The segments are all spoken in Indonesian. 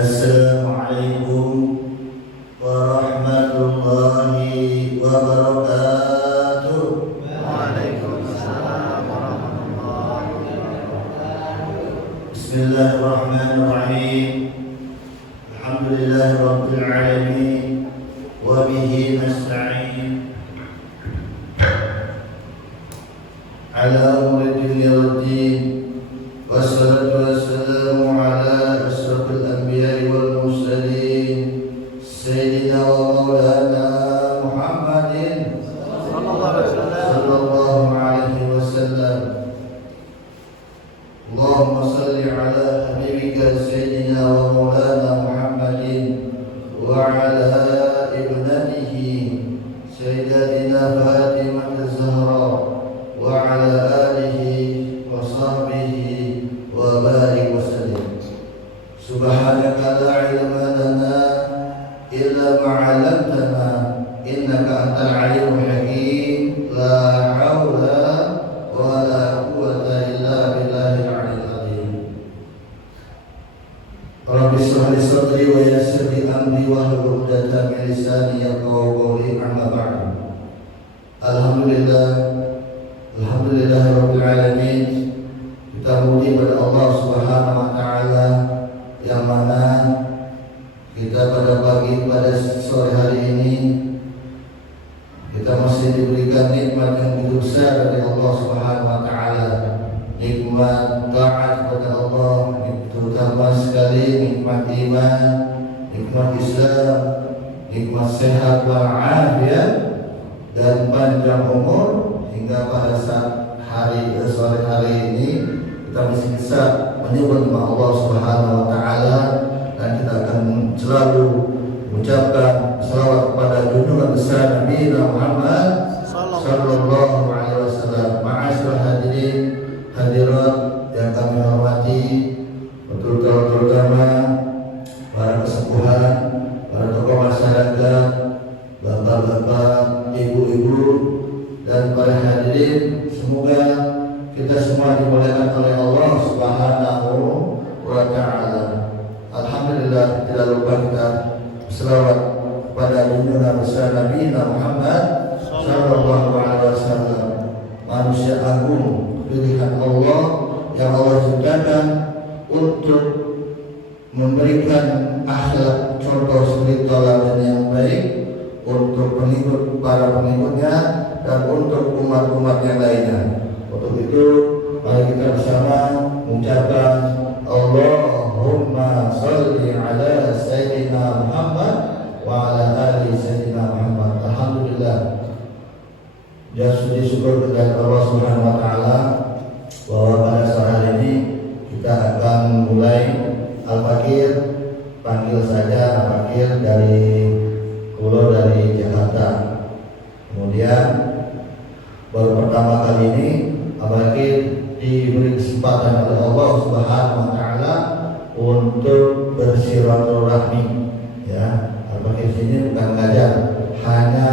Assalamualaikum warahmatullahi wabarakatuh. Waalaikumsalam warahmatullahi wabarakatuh. Bismillahirrahmanirrahim. Alhamdulillahirabbil alamin wa bihi nasta'in ala umuri dunya waddin. Wassalatu wassalamu ala asrafil anbiya'i wal mursalin sayyidina wa maulana Muhammadin sallallahu alaihi wasallam. Allahumma salli ala habibika sayyidina wa maulana Muhammadin wa ala ibnatihi sayyidatina Fatimah az-Zahra wa ala alihi wa sahbihi wa barik wa sallim. Subhanaka la ilma lana illa ma 'allamtana innaka antal alimul hakim. La haula wa la quwwata illa billahil aliyyil azim. Rabbi shrah li sadri wa yassir li amri wahlul 'uqdatam min lisani yafqahu qawli. Amma ba'du. Alhamdulillahirabbil alamin. Kita muji pada Allah Subhanahu wa taala yang mana kita pada sore hari ini kita masih diberikan nikmat yang begitu besar dari Allah Subhanahu wa taala. Nikmat taat kepada Allah, terutama sekali nikmat iman, nikmat Islam, nikmat sehat wal afiat dan panjang umur, hingga pada saat sore hari ini kita masih bisa menyebut nama Allah Subhanahu wa taala, dan kita akan selalu mengucapkan salawat kepada junjungan besar Nabi Muhammad sallallahu alaihi wasallam. Ma'asyiral hadirin hadirat yang kami hormati, terutama para kesepuhan, para tokoh masyarakat, bapak-bapak, ibu-ibu, dan para hadirin, semoga kita semua dimuliakan oleh Allah Subhanahu wa taala. Alhamdulillah, tidak lupa kita selawat kepada junjungan besar Nabi Muhammad sallallahu alaihi wasallam, manusia agung pilihan Allah yang Allah ciptakan untuk memberikan akhlak contoh suri tauladan yang baik untuk para pengikutnya dan untuk umat-umat yang lainnya. Untuk itu mari kita bersama mengucapkan Allahumma sholli ala sayyidina Muhammad wa ala ali sayyidina Muhammad. Alhamdulillah, sujud syukur kepada Allah Subhanahu wa taala bahwa pada sore hari ini kita akan mulai Al-Fakir. Panggil saja Al-Fakir dari Kulo dari Jakarta. Kemudian baru pertama kali ini Al-Fakir diberi kesempatan oleh Allah Subhanahu wa taala untuk bersilaturahmi. Ya, Al-Fakir sini bukan mengajar, hanya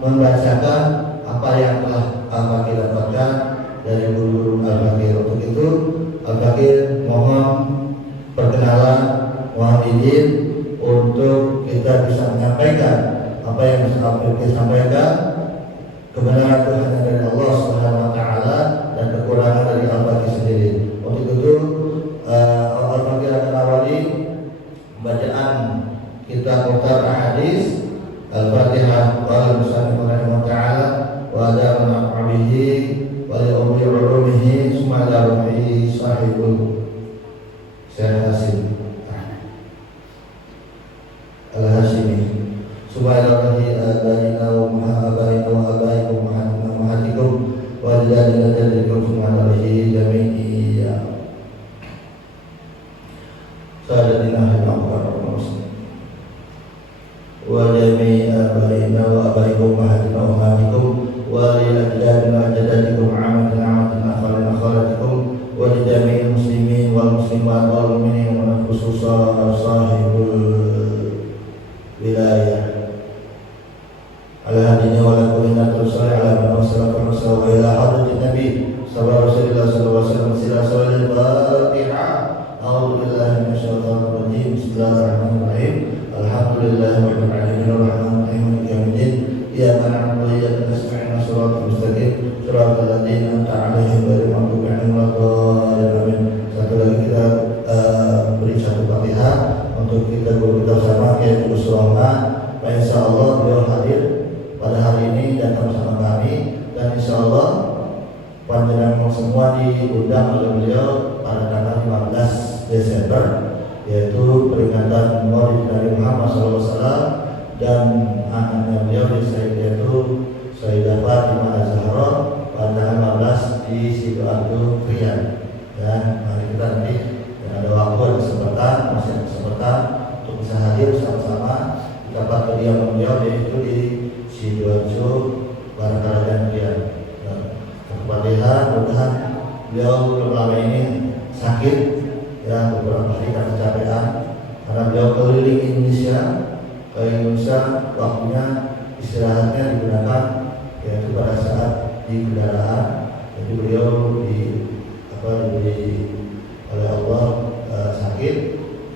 membacakan apa yang telah Al-Fakir dapatkan dari guru Al-Fakir. Untuk itu Al-Fakir mohon perkenalan, mohon izin untuk kita bisa menyampaikan apa yang bisa Al-Fakir sampaikan. Kebenaran itu hanya dari Allah Subhanahu wa taala dan kekurangan dari Al-Fakir sendiri. Untuk itu Al-Fakir akan awali bacaan kitab Mukhtar Ahadits Al-Fatihah wa al-musannif rahimahullah taala wa ada ma'abihi wa li umri ulumihi summa ala rumihi sahibul Syekh Hasim Al-Hashimi subhanallahi abaina wa mahabaina wa abaikum wa mahatikum wa jadina jadikum subhanallahi jami'i ya sadatina hidamkan muslim wa jami'i abaina wa abaikum wa mahatikum wa li ajdadina jadadikum amatin akhalina akhalatikum wa li jami'il muslimin wal muslimat wal mu'minin wa khususan sahibul wilayah al-hadini wa lakulina terusai ala bin wassalamu wa ila hadratin nabi sallallahu alaihi wasallam sila sallallahu al-fatihah. A'udzu billahi minasyaitonir rajim. Bismillahirrahmanirrahim. siratal ladzina an'amta 'alaihim ghairil maghdubi 'alaihim waladdallin. Satu lagi kita beri satu Fatihah untuk kita guru kita bersama Kiai Gus Rahman. Insyaallah beliau hadir pada hari ini dan bersama kami, dan insyaallah panjenengan semua diundang oleh beliau pada tanggal 15 Desember, yaitu peringatan Maulid Nabi Muhammad SAW, dan anaknya beliau yaitu Sayyidah Fatimah Az-Zahra pada tanggal 15 di Sidoarjo Krian. Dan mari kita nanti ada waktu, ada kesempatan, masih ada kesempatan untuk bisa hadir bersama-sama di tempat kediaman beliau, yaitu di Sidoarjo Barangkarajan Krian. Fatihah, mudah-mudahan beliau selama ini sakit ya, beberapa hari karena kecapean, karena beliau keliling Indonesia, waktunya istirahatnya digunakan yaitu pada saat di kendaraan. Jadi beliau diberi oleh Allah sakit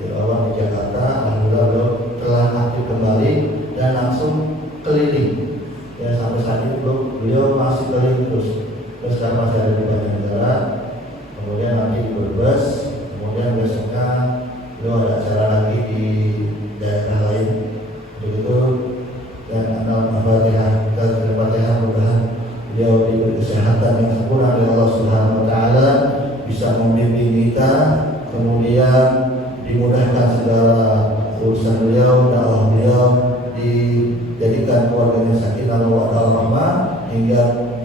dirawat di Jakarta. Alhamdulillah beliau telah aktif kembali dan langsung keliling ya, sampai saat ini beliau masih keliling terus sekarang masih ada di Banjarnegara, kemudian nanti di Brebes, kemudian besoknya beliau ada acara lagi di daerah lain begitu. Dan Al-Fatihah dan Al-Fatihah, mudah-mudahan beliau diberi kesehatan yang sempurna oleh Allah Subhanahu wa taala, bisa membimbing kita, kemudian dimudahkan segala urusan beliau, dakwah beliau, dijadikan keluarganya sakinah wa rahmah, hingga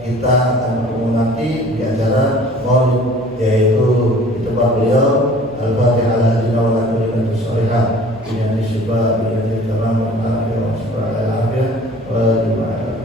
kita akan bertemu nanti di acara Maulid, yaitu di tempat beliau. Al-Fatihah ala hadina wa ala kulli sholihah dengan syukur dengan kalam al-afiyah wa al-afiyah wa al-ma'ad.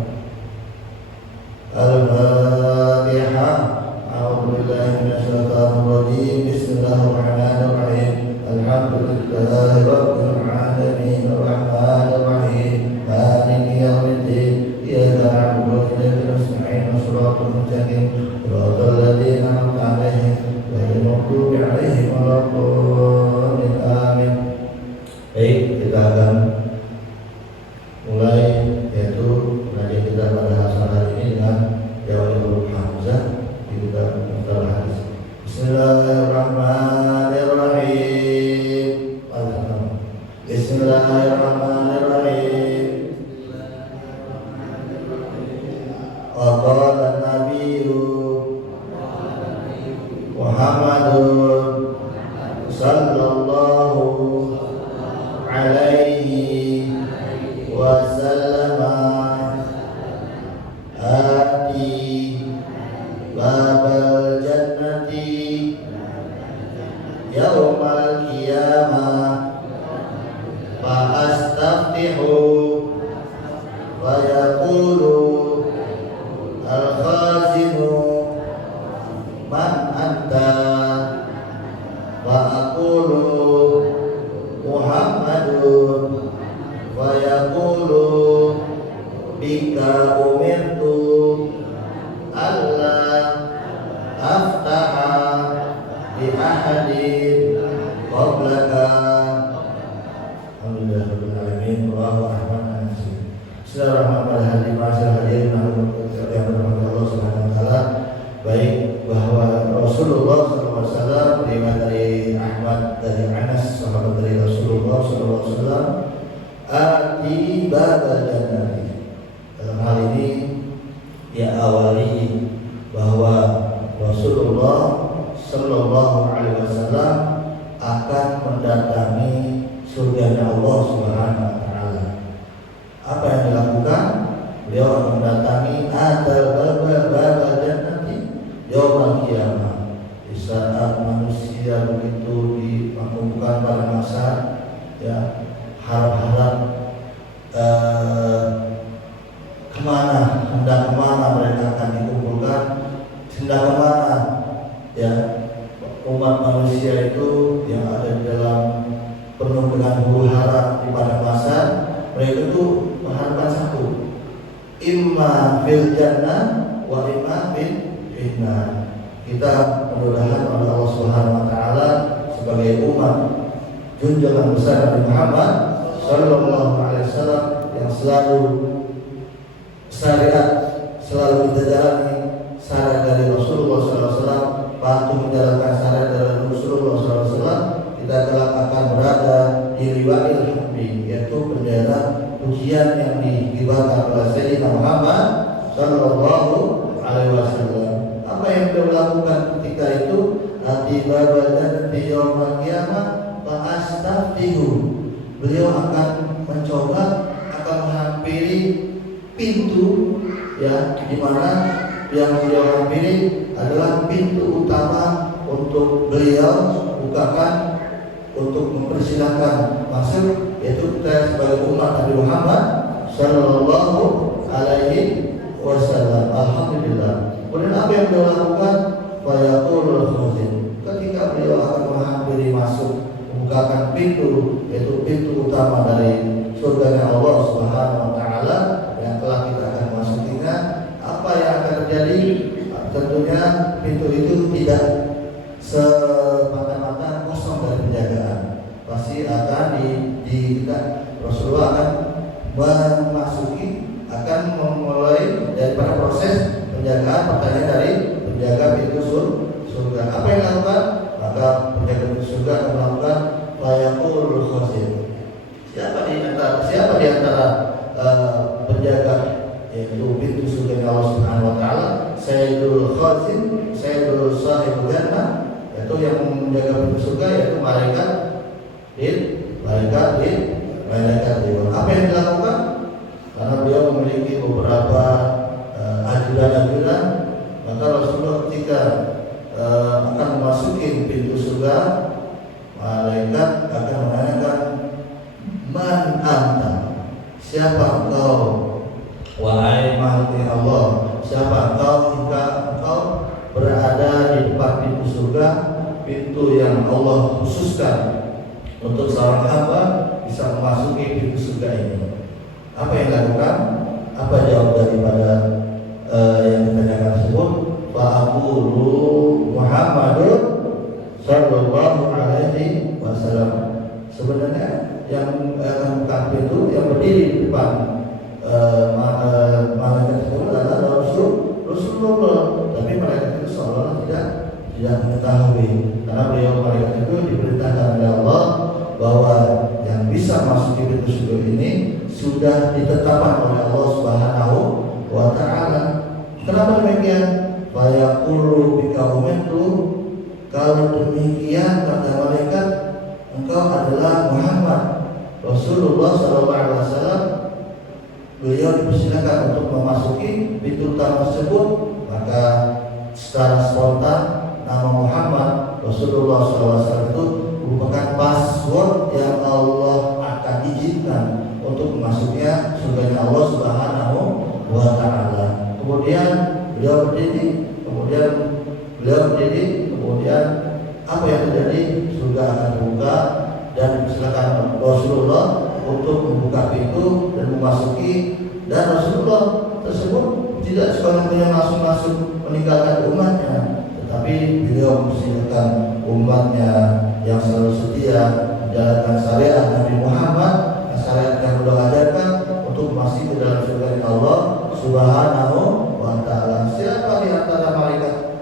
Al-Fatihah. A'udzu billahi minasyaitonir rajim. Bismillahirrahmanirrahim. Alhamdulillahi rabbil alamin arrahmanir rahim maliki yaumiddin. Iyyaka na'budu wa iyyaka nasta'in. Shiratal mustaqim shiratal ladzina an'amta 'alaihim ghairil maghdubi 'alaihim waladdallin. Amin. Baik, kita akan mulai yaitu pengajian kita pada hari ini dengan jawab huruf hamzah di kitab Mustalah Hadis. Bismillahirrahmanirrahim. Bismillahirrahmanirrahim. Qala an-nabiyyu Muhammadun sallallahu alaihi wasallam ati babal jannati yaumal qiyamah fa astaftihu wa yaqulu al-khazinu man anta wa aqulu Muhammadun wa yaqulu bika umirtu alla aftaha li ahadin qablaka. Alhamdulillah rabbil alamin wa rahmanir rahim. Bismillahirrahmanirrahim. Hadirin yang dirahmati Allah Subhanahu wa taala. Baik, bahwa Rasulullah SAW riwayat dari Ahmad dari Anas, sahabat dari Rasulullah SAW, ati babal jannati. Dalam hal ini dia awali bahwa Rasulullah Sallallahu Alaihi Wasallam akan mendatangi surganya Allah Subhanahu Wa Taala. Apa yang dilakukan? Beliau akan mendatangi babal jannati yaumul qiyamah. Di saat manusia begitu dimakamkan pada masa ya, harap-harap hendak kemana mereka akan dikumpulkan, hendak kemana ya umat manusia itu yang ada di dalam penuh dengan huru hara di padang mahsyar. Mereka itu mengharapkan satu, imma fil jannah wa imma fil fitnah. Kita mudah-mudahan oleh Allah Subhanahu wa taala sebagai umat junjungan besar Nabi Muhammad sallallahu alaihi wasallam yang selalu syariat selalu kita jalani, lakukan ketika itu? Atibabadan fi yaumil qiyamah fa astaftihu. Beliau akan mencoba, akan menghampiri pintu ya, di mana yang beliau hampiri adalah pintu utama untuk beliau bukakan untuk mempersilahkan masuk, yaitu kita sebagai umat Nabi Muhammad Sallallahu Alaihi Wasallam. Alhamdulillah. Kemudian apa yang beliau lakukan? Fayaqulul khazin. Ketika beliau akan menghampiri masuk, membukakan pintu, yaitu pintu utama dari surga Allah Subhanahu Wa Taala yang telah kita akan masukinya, apa yang akan terjadi? Tentunya pintu itu tidak semata-mata kosong dari penjagaan. Pasti akan Rasulullah akan memasuki, akan memulai daripada proses penjagaan, pertanyaan dari penjaga pintu surga. Apa yang dilakukan? Maka penjaga pintu surga akan melakukan fayaqulul khazin. Siapa di antara penjaga yaitu pintu surga Allah Subhanahu Wa Taala? Sayyidul khazin, sayyidul sahibul jannah, yaitu yang menjaga pintu surga, yaitu malaikat dewan. Apa yang dilakukan? Karena beliau memiliki beberapa ajudan-ajudan, maka Rasulullah ketika akan memasuki pintu surga, malaikat akan menanyakan, man anta, siapa engkau wahai makhluk Allah, siapa engkau hingga engkau berada di depan pintu surga, pintu yang Allah khususkan untuk seorang hamba bisa memasuki pintu surga ini. Apa yang dilakukan? Apa jawab daripada yang ditanyakan tersebut? Fa'aqulu Muhammadun Sallallahu Alaihi Wasallam. Sebenarnya yang akan buka pintu, yang berdiri di depan malaikat itu adalah Rasulullah. Tapi malaikat itu seolah-olah tidak mengetahui, karena beliau malaikat itu diperintahkan oleh Allah bahwa yang bisa masuk ke pintu surga ini sudah ditetapkan oleh Allah Subhanahu Wa Taala. Kenapa demikian? Fayaqulu bikaumitu, kalau demikian kata malaikat, engkau adalah Muhammad Rasulullah Sallallahu Alaihi Wasallam. Beliau dipersilakan untuk memasuki pintu utama tersebut, maka secara spontan nama Muhammad Rasulullah SAW itu merupakan password yang Allah akan izinkan untuk masuknya surga Allah Subhanahu Wa Taala. Kemudian beliau berdiri, kemudian apa yang terjadi? Surga akan terbuka dan silakan Rasulullah untuk membuka pintu dan memasuki, dan Rasulullah tersebut tidak sepenuhnya masuk meninggalkan umatnya, tetapi beliau mempersilakan umatnya yang selalu setia menjalankan syariat Nabi Muhammad, syariat yang beliau ajarkan, untuk masuk ke dalam surga Allah Subhanahu Wa Taala. Siapa di antara malaikat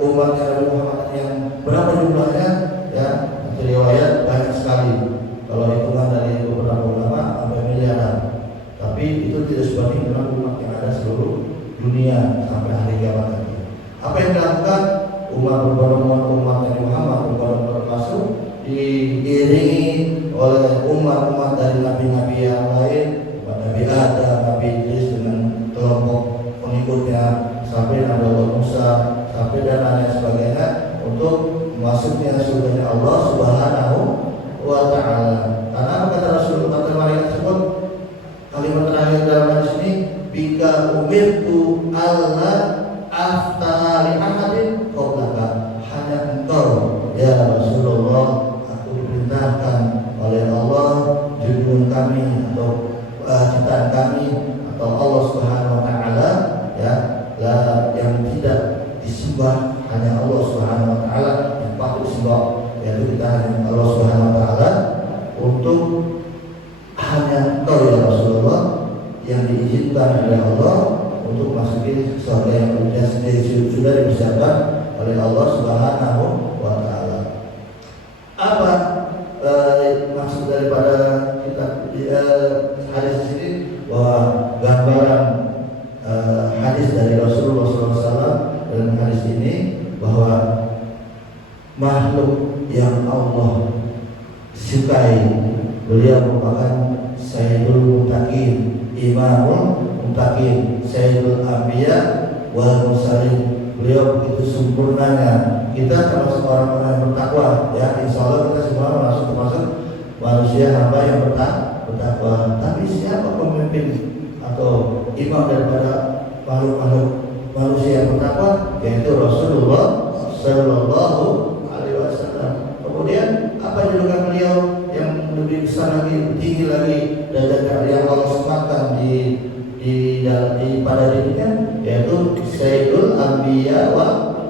umatnya Nabi Muhammad yang berapa jumlahnya? Ya, riwayat banyak sekali. Kalau hitungan dari beberapa ulama sampai miliaran. Tapi itu tidak sebanding dengan umat yang ada seluruh dunia sampai hari kiamat nanti. Apa yang dilakukan? Umat Nabi Muhammad berbondong-bondong masuk, diiringi oleh umat-umat dari nabi-nabi yang lain, umat Nabi Adam, Nabi Idris dengan kelompok pengikutnya, sampai Nabi Musa, sampai dan lain sebagainya, untuk masuknya surga Allah Subhanahu Wa Taala. Karena kata Rasulullah, kata malaikat tersebut, kalimat terakhir dalam hadis ini, bika umirtu alla aftaha li ahadin qablaka, hanya engkau ya Rasulullah, aku diperintahkan oleh Allah, junjungan kami atau ciptaan kami atau Allah Subhanahu Wa Taala, ya, yang tidak disembah hanya Allah Subhanahu Wa Taala yang patut disembah, yaitu kita hanya Allah Subhanahu Wa Taala, untuk hanya engkau ya Rasulullah yang diizinkan oleh Allah untuk masuki surga yang sudah dipersiapkan oleh Allah Subhanahu Wa Taala. Apa maksud daripada kita hadis ini? Bahwa gambaran hadis dari Rasulullah SAW dalam hadis ini makhluk yang Allah sukai. Beliau merupakan Sayyidul Muttaqin, Imamul Muttaqin, Sayyidul Anbiya wal Mursalin. Beliau begitu sempurnanya. Kita termasuk orang-orang yang bertakwa, ya. Insya Allah kita semua termasuk manusia hamba yang bertakwa. Tapi siapa pemimpin atau imam daripada makhluk-makhluk manusia yang bertakwa? Yaitu Rasulullah Sallallahu Alaihi Wasallam. Kemudian apa julukan beliau yang lebih besar lagi, tinggi lagi derajatnya yang Allah sematkan di pada dirinya, yaitu Sayyidul Anbiya wal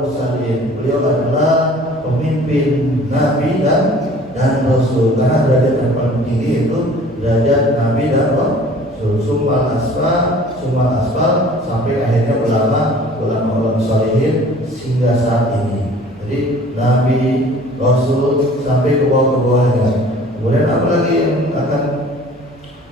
Mursalin. Beliau adalah pemimpin Nabi dan Rasul, karena derajat yang paling tinggi itu derajat Nabi dan Rasul. Sumal asfal sampai akhirnya ulama salihin sehingga saat ini. Jadi Nabi, Rasul sampai ke bawahnya. Kemudian apa lagi yang akan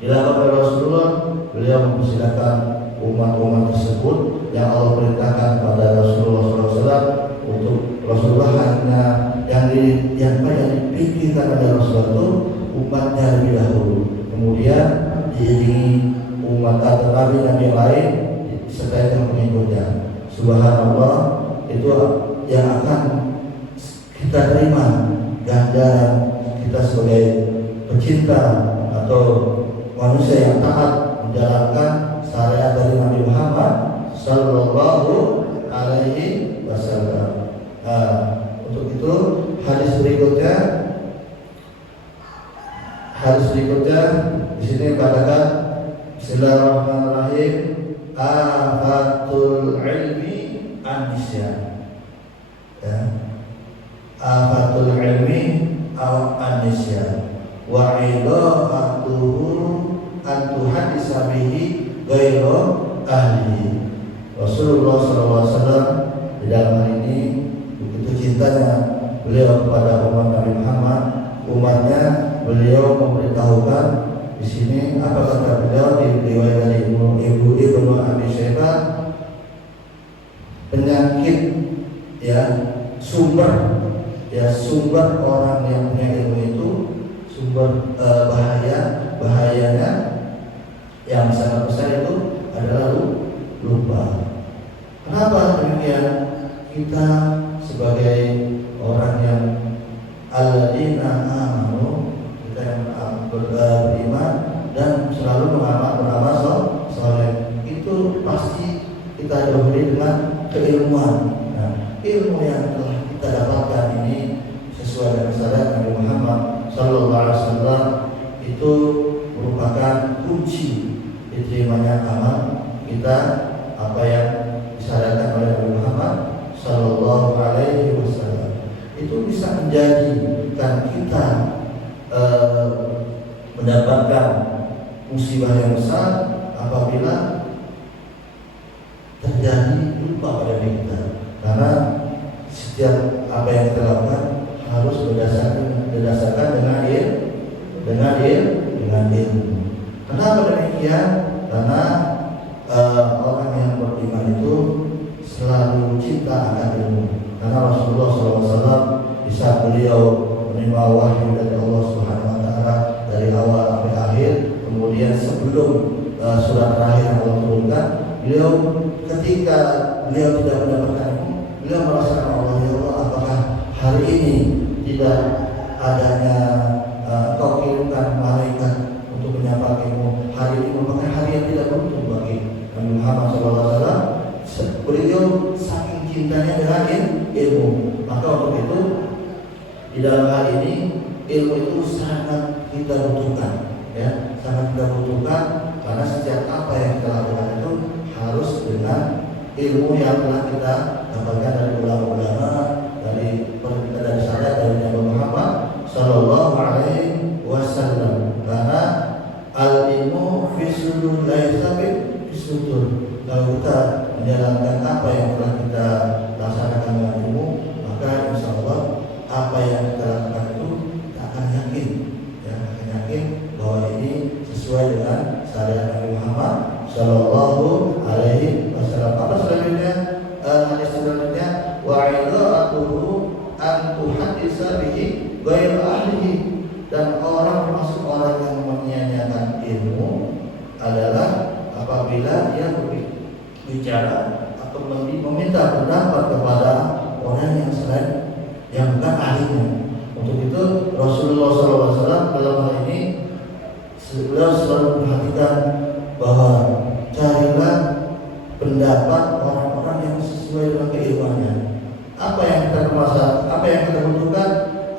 dilakukan oleh Rasulullah? Beliau mempersilakan umat-umat tersebut yang Allah perintahkan pada Rasulullah SAW untuk Rasulullah hanya yang dipikirkan oleh Rasulullah itu umatnya lebih dahulu, kemudian diiringi umat atau nabi-nabi lain serta yang pengikutnya. Subhanallah, itu yang akan kita terima ganjaran kita sebagai pecinta atau manusia yang taat menjalankan syariat dari Nabi Muhammad Sallallahu Alaihi Wasallam. Untuk itu hadis berikutnya di sini katakan Bismillahirrahmanirrahim, afatul ilmi an-nisyan. Ya. Afatul ilmi an-nisyan wa idha'atuhu an tuhadisa bihi ghairu ahli. Rasulullah SAW di dalam hal ini begitu cintanya beliau kepada umat Nabi Muhammad, umatnya, beliau memberitahukan di sini apa kata beliau di riwayat dari Ibnu Abi Syaibah, penyakit sumber orang yang punya ilmu itu, sumber bahayanya yang sangat besar itu adalah lupa. Kenapa demikian? Kita sebagai orang yang alladzina amanu, kita yang beriman dan selalu beramal saleh, itu pasti kita diberi dengan keilmuan. Nah, ilmu yang telah kita dapatkan ini sesuai dengan syariat Nabi Muhammad Sallallahu Alaihi Wasallam itu merupakan kunci diterimanya amal kita, apa yang disyariatkan oleh Nabi Muhammad Sallallahu Alaihi Wasallam. Itu bisa menjadikan kita mendapatkan musibah yang besar apabila terjadi lupa pada diri kita, karena setiap apa yang kita lakukan harus berdasarkan dengan ilmu. Kenapa demikian? Karena orang yang beriman itu selalu cinta akan ilmu. Karena Rasulullah SAW bisa beliau menerima wahyu dari Allah Subhanahu Wa Taala dari awal sampai akhir. Kemudian sebelum surat terakhir yang Allah turunkan, beliau ketika beliau tidak mendapatkan ilmu, beliau merasakan Allah, ya Allah, apakah hari ini tidak adanya kau kirimkan malaikat untuk menyapa ilmu? Hari ini merupakan hari yang tidak beruntung bagi Nabi Muhammad SAW. Beliau saking cintanya dengan ilmu, maka untuk itu di dalam hal ini ilmu itu sangat kita butuhkan, ya, sangat kita butuhkan, karena setiap apa yang kita lakukan itu harus dengan ilmu yang telah kita dapatkan dari ulama-ulama, dari syariat dari Nabi Muhammad Sallallahu Alaihi Wasallam. Karena al-ilmu fi sudur la yastabi fi sudur. Kalau kita menjalankan apa yang telah kita laksanakan dengan ilmu, maka insya Allah apa yang kita lakukan itu kita akan yakin bahwa ini sesuai dengan syariat Nabi Muhammad Sallallahu Alaihi Wasallam. Apa selanjutnya? Hadis selanjutnya, wa idha'atuhu an ghair ahlihi, dan orang termasuk orang yang menyia-nyiakan ilmu adalah apabila dia berbicara atau meminta pendapat kepada orang yang selain yang bukan ahlinya. Untuk itu Rasulullah SAW dalam hal ini beliau selalu memperhatikan bahwa carilah pendapat orang-orang yang sesuai dengan keilmuannya. Apa yang kita butuhkan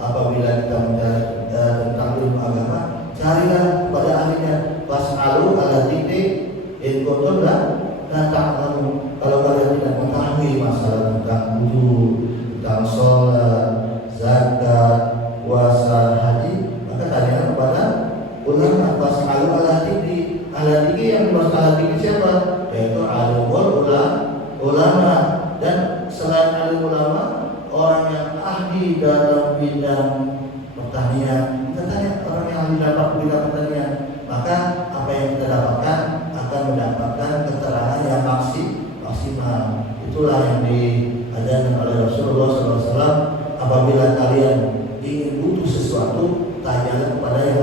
apabila kita mencari tentang ilmu agama, carilah pada ahlinya. Fas'alu ala dzikri in kuntum la ta'lamun. Kalau kalian tidak mengetahui masalah tentang wudu, tentang sholat, zakat, puasa, haji, maka tanyakan kepada ulama. Fas'alu ala dzikri. Ala dzikri yang dimaksud ala dzikri siapa? Yaitu alimul ulama. Dan selain alim ulama, orang yang ahli dalam bidang pertanian, kita tanya orang yang ahli dalam bidang pertanian, maka apa yang kita dapatkan akan mendapatkan keterangan yang maksimal. Itulah yang diajarkan oleh Rasulullah SAW. Apabila kalian ingin butuh sesuatu, tanyalah kepada yang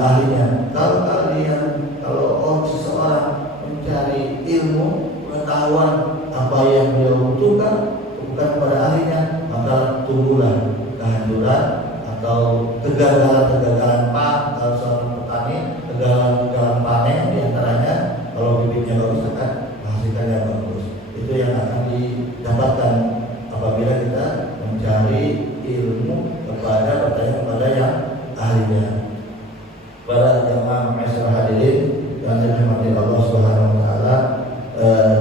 ahlinya. Kalau seseorang mencari ilmu, pengetahuan apa yang dia butuhkan bukan kepada ahlinya, maka tunggulah kehancuran atau kegagalan seorang petani, kegagalan panen diantaranya. Kalau bibitnya bagus akan menghasilkan yang bagus. Itu yang akan didapatkan apabila kita mencari ilmu kepada yang ahlinya. Para jamaah masyarakat hadirin yang dirahmati Allah Subhanahu wa taala,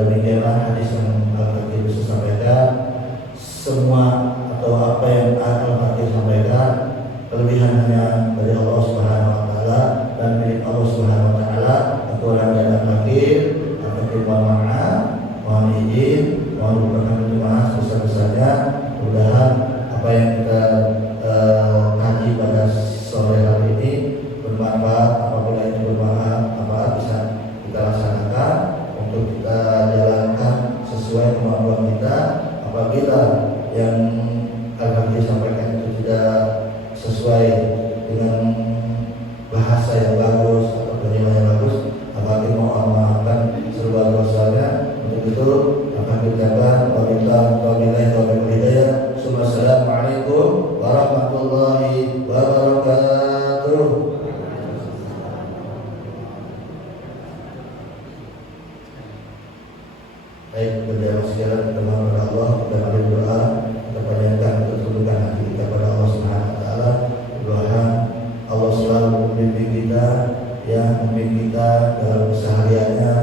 demikianlah hadis yang Al-Fakir bisa sampaikan. Semua atau apa yang Al-Fakir sampaikan kelebihan hanya dari Allah Subhanahu wa taala dan milik Allah Subhanahu wa taala. Kekurangan dari Al-Fakir mohon maaf, mohon izin, mohon bukakan pintu maaf sebesar-besarnya. Mudah-mudahan apa yang kita kaji pada sore hari ini bermanfaat. Apabila itu bermanfaat bisa kita laksanakan untuk kita jalankan sesuai kemampuan kita. Apabila yang akan disampaikan itu tidak sesuai dengan bahasa yang bagus atau penyampaian yang bagus, apabila mohon maafkan seluruh dosanya. Untuk itu akan diucapkan wabillahi hidayah. Assalamualaikum warahmatullahi wabarakatuh. Baik, berdoa sekalian kita mohon kepada Allah, kita mari berdoa, kita panjatkan ketundukan hati kita kepada Allah Subhanahu wa taala. Doa Allah selalu membimbing kita, membimbing kita dalam kesehariannya.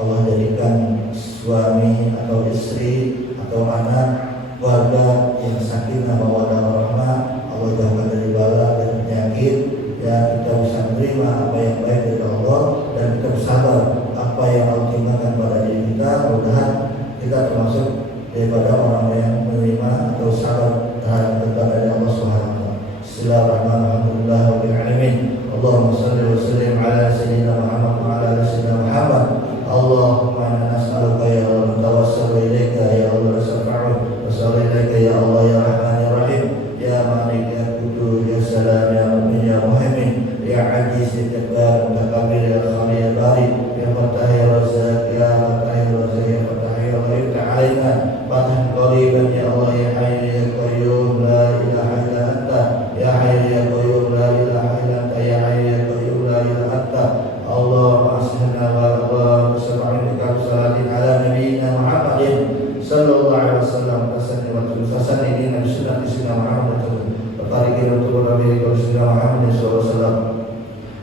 Allah jadikan suami atau istri atau anak keluarga yang sakinah mawaddah warahmah. Allah jauhkan dari bala dan penyakit. Ya, kita bisa menerima apa yang baik dari Allah dan kita bersabar apa yang Allah timpakan pada diri kita. Mudah-mudahan kita termasuk daripada orang yang menerima atau sabar terhadap perintah dari Allah Subhanahu wa taala. Bismillahirrahmanirrahim. Allahumma shalli wa sallim ala sayyidina Muhammad wa ala ali sayyidina Muhammad. Allahumma inna nas'aluka ya Allah, tawassalu ilaika ya Allah, nas'aluka wa salli ilaika ya Allah ya Rahman ya Rahim, ya Malik ya Qudus ya Salam ya Mu'min ya Muhaimin ya Aziz ya Jabbar mutakabbir ya Khali ya Bari ya Fattah ya Razzaq ya Fattah ya Razzaq ya Fattah ya Gharib ta'alaina fathan qariban ya Allah ya Hayy ya Qayyum la ilaha illa anta ya Hayy ya Qayyum la ilaha illa anta ya Hayy ya Qayyum la ilaha anta. Allahumma aslihna wa Allah wasallika salatin ala nabiyyina Muhammadin sallallahu alaihi wasallam wasallim nabi sunnati sayyidina Muhammad wa tariqi rasul nabi sayyidina Muhammad sallallahu alaihi wasallam.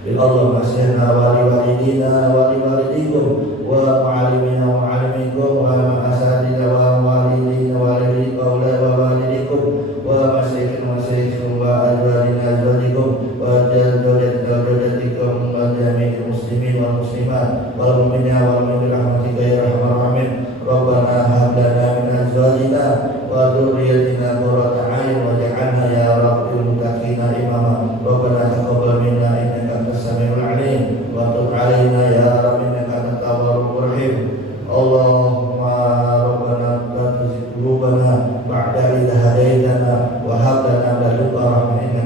Allahumma aslihna wa li walidina wa li walidikum wa mu'allimina wa mu'allimikum wa asatidina wa walidina wa walidikum wa masyikhina wa masyayikhikum wa azwajina azwajikum wa jadatikum wa jami'il muslimin wal muslimat wal mu'minina wal mu'minat rahmatika ya arhamar rahimin. Rabbana hab lana min azwajina wa dhurriyyatina qurrata a'yun waj'alna ya rabbil muttaqina imama. Rabbana taqabbal minna innaka antas samiul 'alim wa tub 'alaina ya rabbi innaka antat tawwabur rahim. Allahumma rabbana la tuzigh qulubana ba'da idh hadaytana wa hab lana min ladunka rahmatan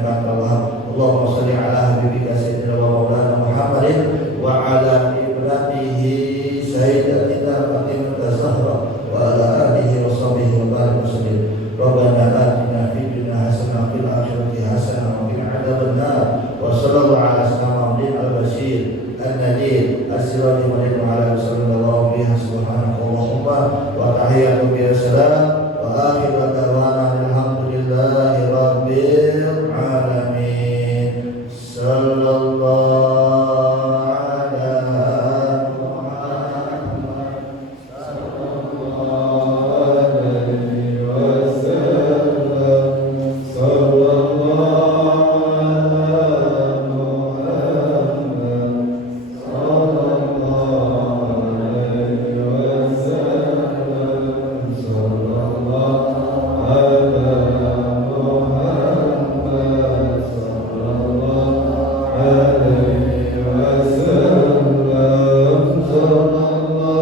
Allah